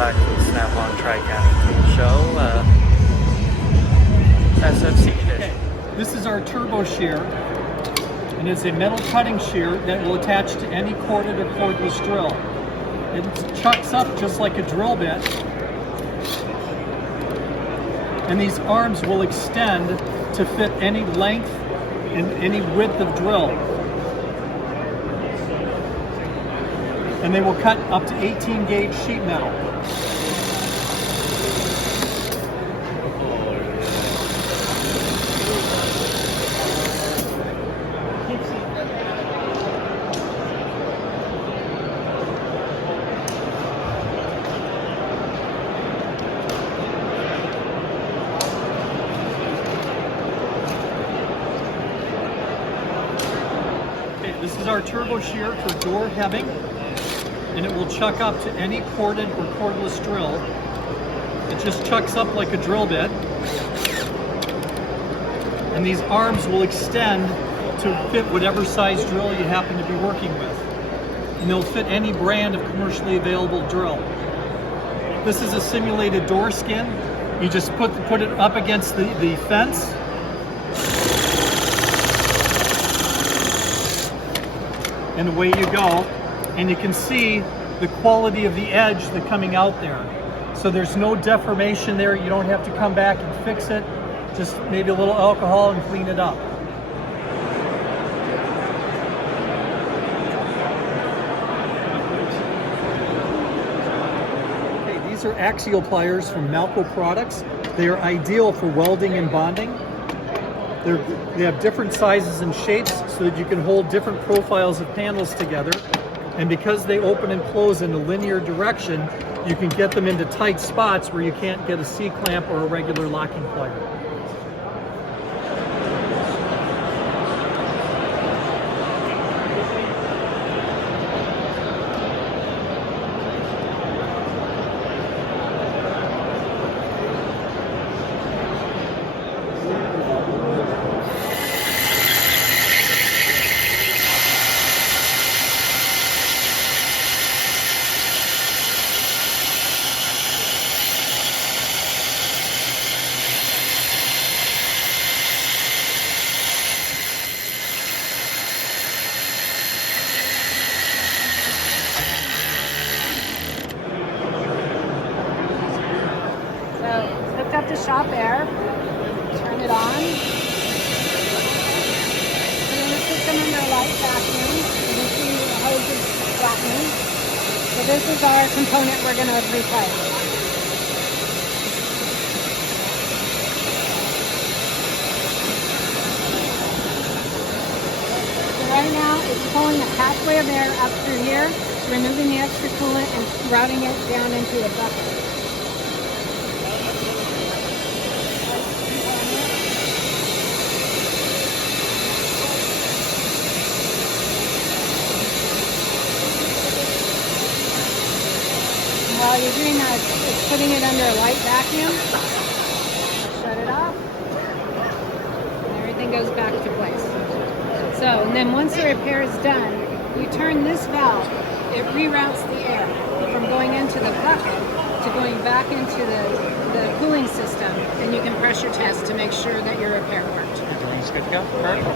back to the Snapon Tri-County Tool Show. SFC edition. Okay. This is our turbo shear, and it's a metal cutting shear that will attach to any corded or cordless drill. It chucks up just like a drill bit, and these arms will extend to fit any length and any width of drill. And they will cut up to 18 gauge sheet metal. Okay, this is our turbo shear for door hebbing, and it will chuck up to any corded or cordless drill. It just chucks up like a drill bit, and these arms will extend to fit whatever size drill you happen to be working with, and they'll fit any brand of commercially available drill. This is a simulated door skin. You just put it up against the fence, and away you go. And you can see the quality of the edge that's coming out there. So there's no deformation there. You don't have to come back and fix it. Just maybe a little alcohol and clean it up. Okay, these are axial pliers from Malco products. They are ideal for welding and bonding. They have different sizes and shapes so that you can hold different profiles of panels together. And because they open and close in a linear direction, you can get them into tight spots where you can't get a C-clamp or a regular locking plier. Hooked up to shop air, turn it on, put in the system under a light vacuum. You can see the hose is flattening. So this is our component we're going to replace. So right now it's pulling a pathway of air up through here, removing the extra coolant and routing it down into a bucket. While you're doing that, it's putting it under a light vacuum. Shut it off. And everything goes back to place. So, and then once the repair is done, you turn this valve. It reroutes the air from going into the bucket to going back into the cooling system. And you can pressure test to make sure that your repair worked. Everything's good to go? Perfect.